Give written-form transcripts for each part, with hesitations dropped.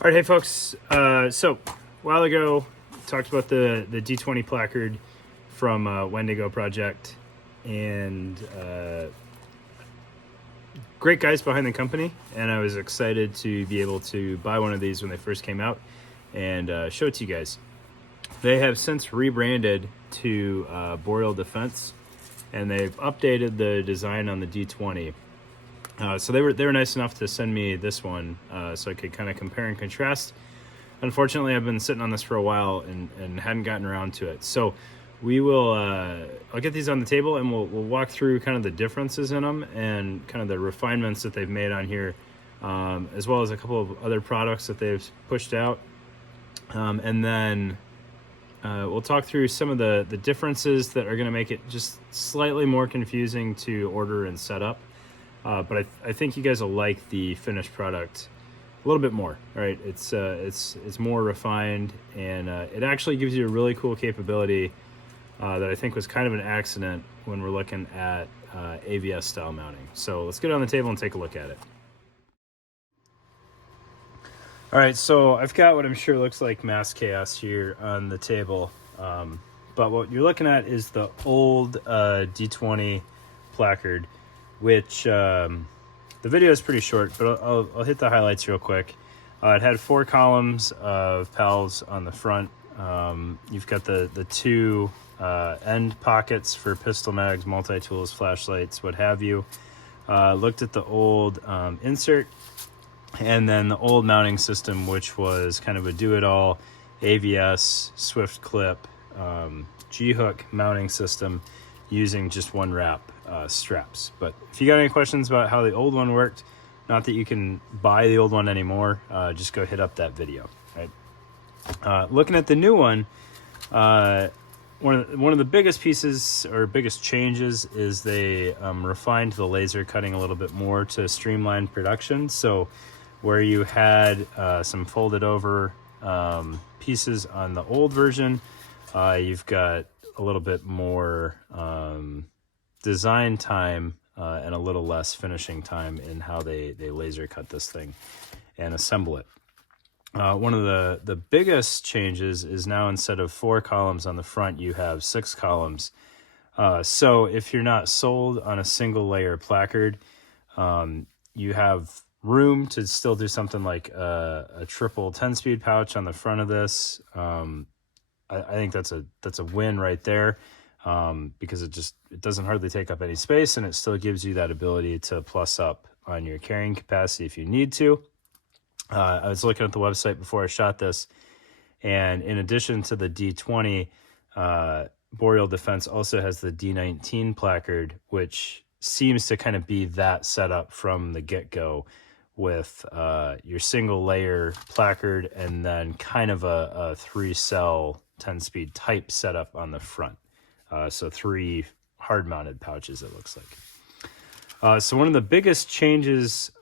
All right, hey folks. So a while ago, talked about the D20 placard from Wendigo Project, and great guys behind the company. And I was excited to be able to buy one of these when they first came out and show it to you guys. They have since rebranded to Boreal Defense, and they've updated the design on the D20. So they were nice enough to send me this one so I could kind of compare and contrast. Unfortunately, I've been sitting on this for a while and hadn't gotten around to it. So we will, I'll get these on the table and we'll walk through kind of the differences in them and kind of the refinements that they've made on here, as well as a couple of other products that they've pushed out. And then we'll talk through some of the differences that are going to make it just slightly more confusing to order and set up. But I think you guys will like the finished product a little bit more. Right? It's more refined, and it actually gives you a really cool capability that I think was kind of an accident when we're looking at AVS style mounting. So let's get it on the table and take a look at it. All right, so I've got what I'm sure looks like mass chaos here on the table, but what you're looking at is the old D20 placard, which the video is pretty short, but I'll hit the highlights real quick. It had 4 columns of pals on the front. You've got the 2 end pockets for pistol mags, multi-tools, flashlights, what have you. Looked at the old insert, and then the old mounting system, which was kind of a do-it-all AVS, swift clip, G-hook mounting system using just one wrap straps. But if you got any questions about how the old one worked, not that you can buy the old one anymore, just go hit up that video. Right? Looking at the new one, one of the biggest pieces or biggest changes is they refined the laser cutting a little bit more to streamline production. So where you had some folded over pieces on the old version, you've got a little bit more design time and a little less finishing time in how they laser cut this thing and assemble it. One of the biggest changes is now instead of 4 columns on the front, you have 6 columns. So if you're not sold on a single layer placard, you have room to still do something like a triple 10-speed pouch on the front of this. I think that's a win right there, because it doesn't hardly take up any space, and it still gives you that ability to plus up on your carrying capacity if you need to. I was looking at the website before I shot this, and in addition to the D20, Boreal Defense also has the D19 placard, which seems to kind of be that setup from the get-go, with your single layer placard and then kind of a 3-cell 10-speed type setup on the front. So 3 hard-mounted pouches, it looks like. So one of the biggest changes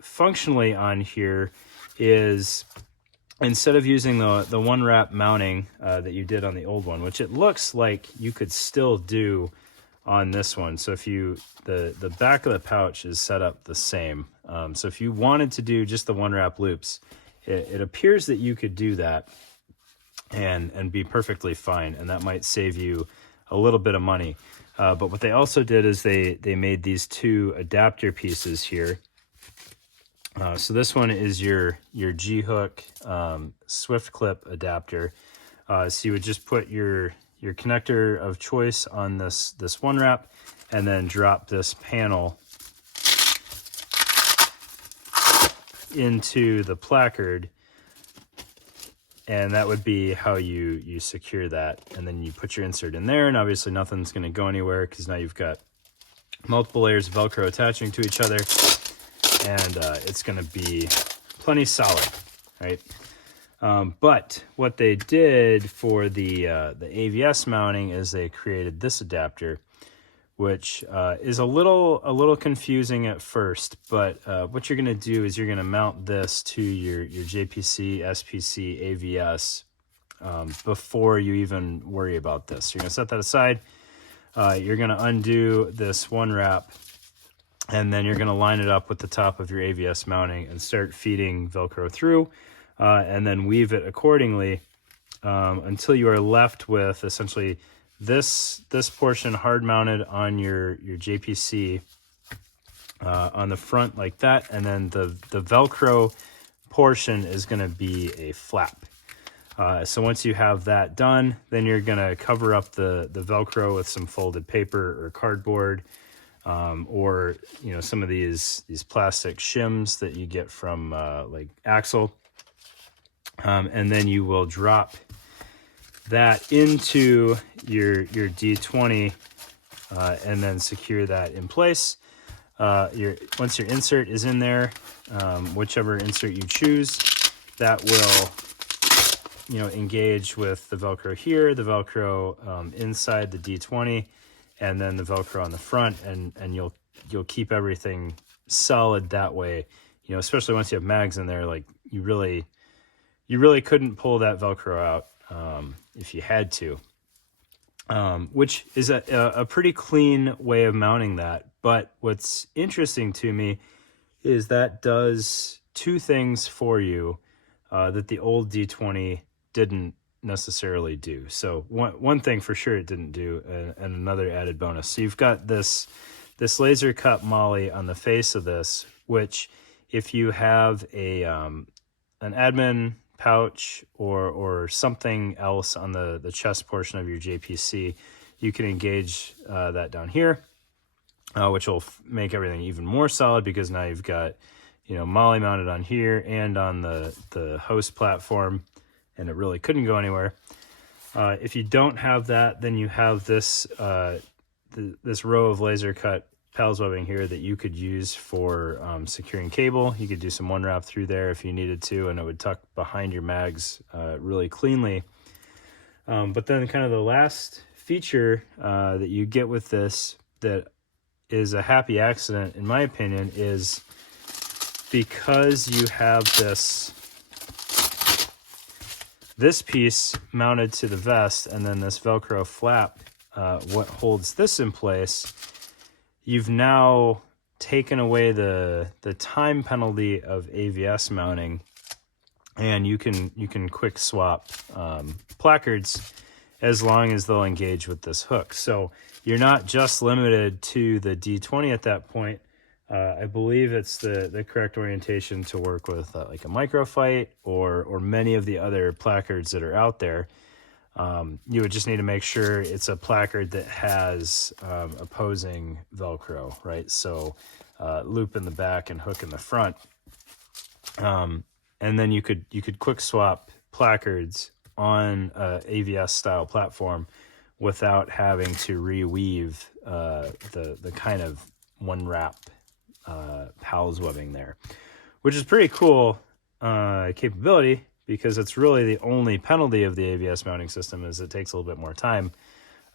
functionally on here is, instead of using the one wrap mounting that you did on the old one, which it looks like you could still do on this one. So if the back of the pouch is set up the same. So if you wanted to do just the one wrap loops, it appears that you could do that and be perfectly fine, and that might save you a little bit of money. But what they also did is they made these 2 adapter pieces here. So this one is your G-hook swift clip adapter. So you would just put your connector of choice on this one wrap, and then drop this panel into the placard, and that would be how you secure that. And then you put your insert in there, and obviously nothing's going to go anywhere because now you've got multiple layers of Velcro attaching to each other, and it's going to be plenty solid, right? But what they did for the AVS mounting is they created this adapter, which is a little confusing at first. But what you're going to do is you're going to mount this to your JPC, SPC, AVS before you even worry about this. You're going to set that aside. You're going to undo this one wrap And then you're going to line it up with the top of your AVS mounting and start feeding Velcro through, and then weave it accordingly until you are left with essentially this portion hard mounted on your JPC on the front like that, and then the Velcro portion is going to be a flap. So once you have that done, then you're going to cover up the Velcro with some folded paper or cardboard, or some of these plastic shims that you get from like Axle, and then you will drop that into your D20 and then secure that in place. Once your insert is in there, whichever insert you choose, that will engage with the Velcro here, the Velcro inside the D20, and then the Velcro on the front, and you'll keep everything solid that way. Especially once you have mags in there, like you really couldn't pull that Velcro out if you had to, which is a pretty clean way of mounting that. But what's interesting to me is that does two things for you that the old D20 didn't necessarily do. So one thing for sure it didn't do, and another added bonus. So you've got this laser cut moly on the face of this, which if you have an admin pouch or something else on the chest portion of your JPC, you can engage that down here, which will make everything even more solid, because now you've got moly mounted on here and on the host platform, and it really couldn't go anywhere. If you don't have that, then you have this this row of laser cut pals webbing here that you could use for securing cable. You could do some one wrap through there if you needed to, and it would tuck behind your mags really cleanly. But then kind of the last feature that you get with this that is a happy accident, in my opinion, is because you have this piece mounted to the vest and then this Velcro flap, what holds this in place, you've now taken away the time penalty of AVS mounting, and you can quick swap placards as long as they'll engage with this hook. So you're not just limited to the D20 at that point. I believe it's the correct orientation to work with like a microfight or many of the other placards that are out there. You would just need to make sure it's a placard that has opposing Velcro, right? So loop in the back and hook in the front. And then you could quick swap placards on a AVS style platform without having to reweave the kind of one wrap pals webbing there, which is pretty cool capability, because it's really the only penalty of the AVS mounting system is it takes a little bit more time.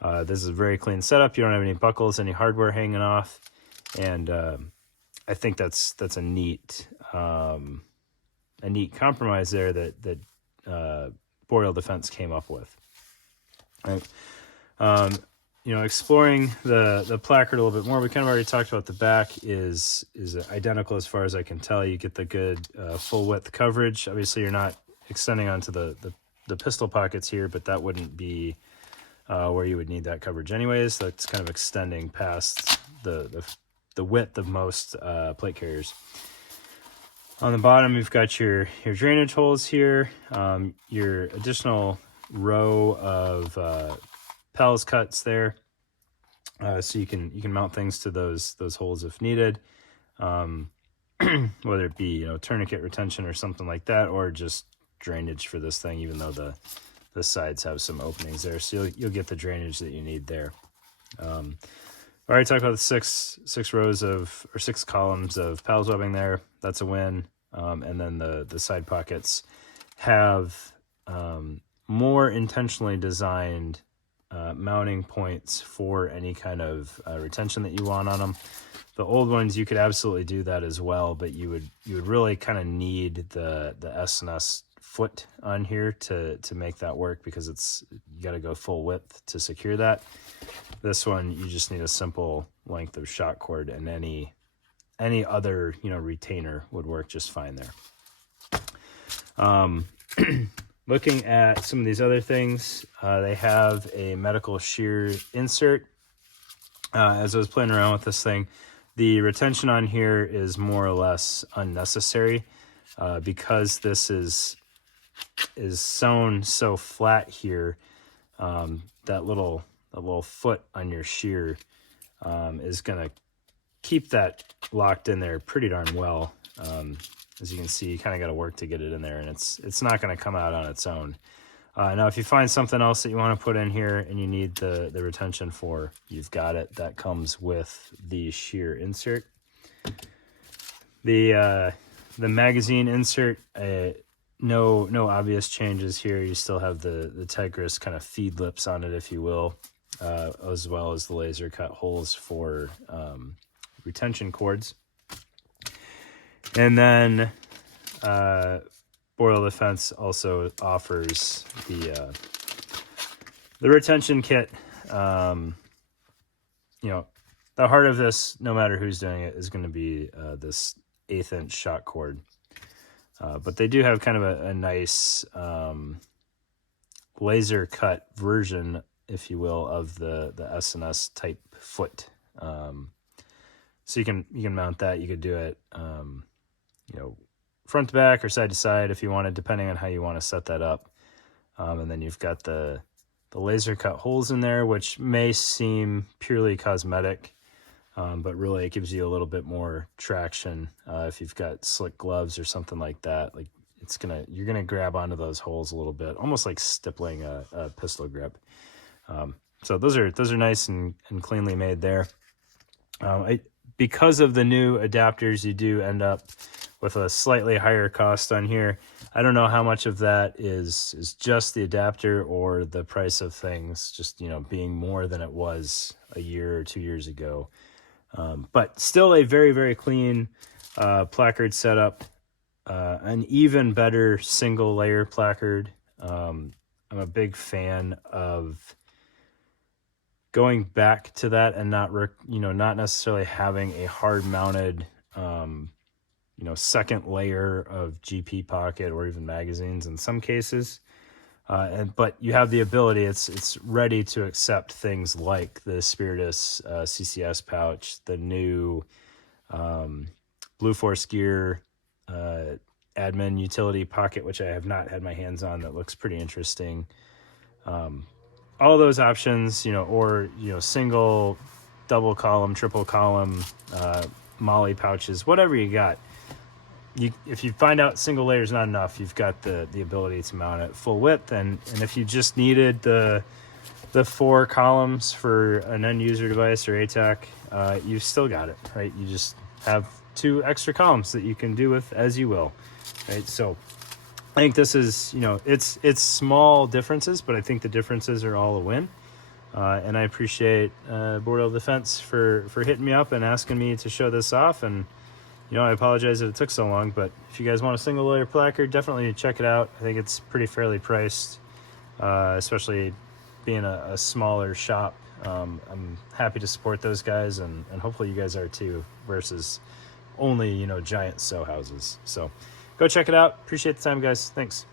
This is a very clean setup. You don't have any buckles, any hardware hanging off, and I think that's a neat compromise there that Boreal Defense came up with. Right. Exploring the placard a little bit more, we kind of already talked about the back is identical as far as I can tell. You get the good full width coverage. Obviously, you're not extending onto the pistol pockets here, but that wouldn't be where you would need that coverage anyways. That's kind of extending past the width of most plate carriers. On the bottom, you've got your drainage holes here, your additional row of pals cuts there, so you can mount things to those holes if needed, whether it be tourniquet retention or something like that, or just drainage for this thing, even though the sides have some openings there, so you'll get the drainage that you need there. I already talked about the six rows of, or 6 columns of pals webbing there. That's a win. And then the side pockets have more intentionally designed mounting points for any kind of retention that you want on them. The old ones, you could absolutely do that as well, but you would really kind of need the S&S foot on here to make that work, because you got to go full width to secure that. This one, you just need a simple length of shot cord and any any other, you know, retainer would work just fine there. Looking at some of these other things, they have a medical shear insert. As I was playing around with this thing, the retention on here is more or less unnecessary because this is sewn so flat here. That little foot on your shear is going to keep that locked in there pretty darn well. As you can see, you kind of got to work to get it in there, and it's not going to come out on its own. Now, if you find something else that you want to put in here and you need the retention for, you've got it. That comes with the shear insert. The magazine insert, no obvious changes here. You still have the Tegris kind of feed lips on it, if you will, as well as the laser cut holes for retention cords. And then Boreal Defense also offers the retention kit. You know, the heart of this, no matter who's doing it, is going to be this 1/8 inch shot cord. But they do have kind of a nice laser cut version, if you will, of the S&S type foot. So you can mount that. You could do it, you know, front to back or side to side if you wanted, depending on how you want to set that up. And then you've got the laser cut holes in there, which may seem purely cosmetic, but really it gives you a little bit more traction. If you've got slick gloves or something like that, like you're gonna grab onto those holes a little bit, almost like stippling a pistol grip. So those are nice and cleanly made there. Because of the new adapters, you do end up with a slightly higher cost on here. I don't know how much of that is just the adapter or the price of things just, you know, being more than it was a year or 2 years ago. But still a very, very clean placard setup. An even better single layer placard. I'm a big fan of going back to that and not necessarily having a hard mounted, second layer of GP pocket or even magazines in some cases. But you have the ability, it's ready to accept things like the Spiritus CCS pouch, the new Blue Force Gear admin utility pocket, which I have not had my hands on, that looks pretty interesting. All those options, or single, double column, triple column, molly pouches, whatever you got. If you find out single layer is not enough, you've got the ability to mount it full width, and if you just needed the 4 columns for an end user device or ATAC, you've still got it, right? You just have 2 extra columns that you can do with as you will, right? So I think this is, it's small differences, but I think the differences are all a win. And I appreciate Boreal Defense for hitting me up and asking me to show this off. And I apologize that it took so long, but if you guys want a single layer placard, definitely check it out. I think it's pretty fairly priced, especially being a smaller shop. I'm happy to support those guys, and hopefully you guys are too, versus only, giant sew houses. So go check it out. Appreciate the time, guys. Thanks.